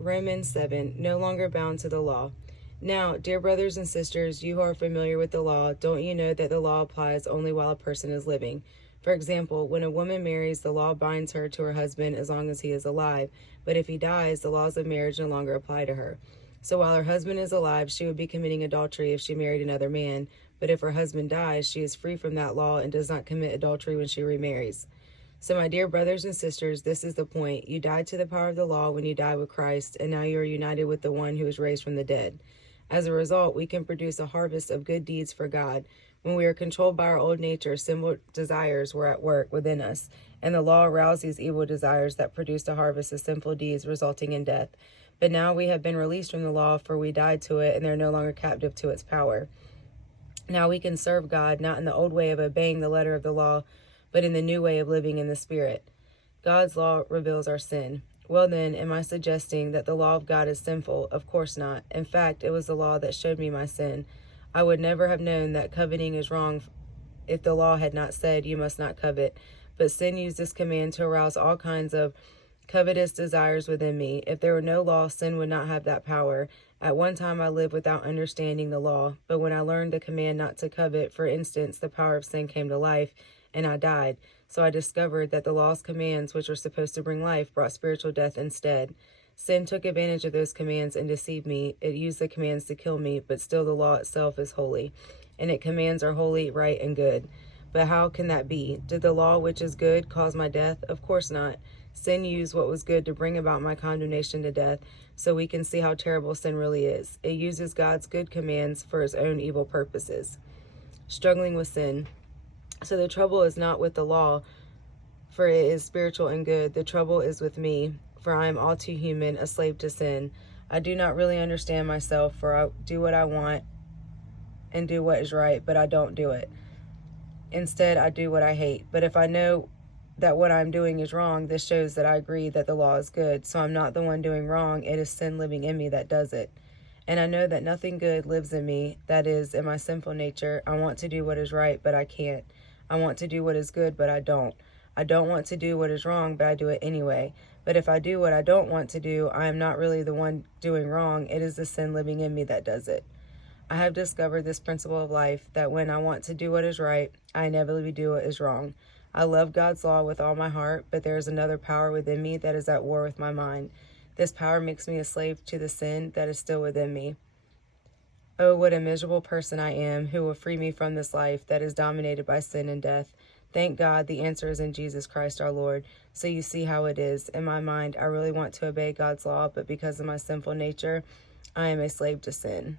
Romans 7, no longer bound to the law. Now, dear brothers and sisters, you who are familiar with the law, don't you know that the law applies only while a person is living? For example, when a woman marries, the law binds her to her husband as long as he is alive, but if he dies, the laws of marriage no longer apply to her. So while her husband is alive, she would be committing adultery if she married another man, but if her husband dies, she is free from that law and does not commit adultery when she remarries. So, my dear brothers and sisters, this is the point. You died to the power of the law when you died with Christ, and now you are united with the one who was raised from the dead. As a result, we can produce a harvest of good deeds for God. When we are controlled by our old nature, sinful desires were at work within us, and the law aroused these evil desires that produced a harvest of sinful deeds resulting in death. But now we have been released from the law, for we died to it, and they're no longer captive to its power. Now we can serve God, not in the old way of obeying the letter of the law, but in the new way of living in the Spirit. God's law reveals our sin. Well then, am I suggesting that the law of God is sinful? Of course not. In fact, it was the law that showed me my sin. I would never have known that coveting is wrong if the law had not said, you must not covet. But sin used this command to arouse all kinds of covetous desires within me. If there were no law, sin would not have that power. At one time I lived without understanding the law, but when I learned the command not to covet, for instance, the power of sin came to life, and I died. So I discovered that the law's commands, which were supposed to bring life, brought spiritual death instead. Sin took advantage of those commands and deceived me. It used the commands to kill me, but still the law itself is holy, and its commands are holy, right, and good. But how can that be? Did the law, which is good, cause my death? Of course not. Sin used what was good to bring about my condemnation to death, so we can see how terrible sin really is. It uses God's good commands for its own evil purposes. Struggling with sin. So the trouble is not with the law, for it is spiritual and good. The trouble is with me, for I am all too human, a slave to sin. I do not really understand myself, for I do what I want and do what is right, but I don't do it. Instead, I do what I hate. But if I know that what I'm doing is wrong, this shows that I agree that the law is good. So I'm not the one doing wrong. It is sin living in me that does it. And I know that nothing good lives in me, that is, in my sinful nature. I want to do what is right, but I can't. I want to do what is good, but I don't. I don't want to do what is wrong, but I do it anyway. But if I do what I don't want to do, I am not really the one doing wrong. It is the sin living in me that does it. I have discovered this principle of life, that when I want to do what is right, I inevitably do what is wrong. I love God's law with all my heart, but there is another power within me that is at war with my mind. This power makes me a slave to the sin that is still within me. Oh, what a miserable person I am, who will free me from this life that is dominated by sin and death. Thank God the answer is in Jesus Christ our Lord. So you see how it is. In my mind, I really want to obey God's law, but because of my sinful nature, I am a slave to sin.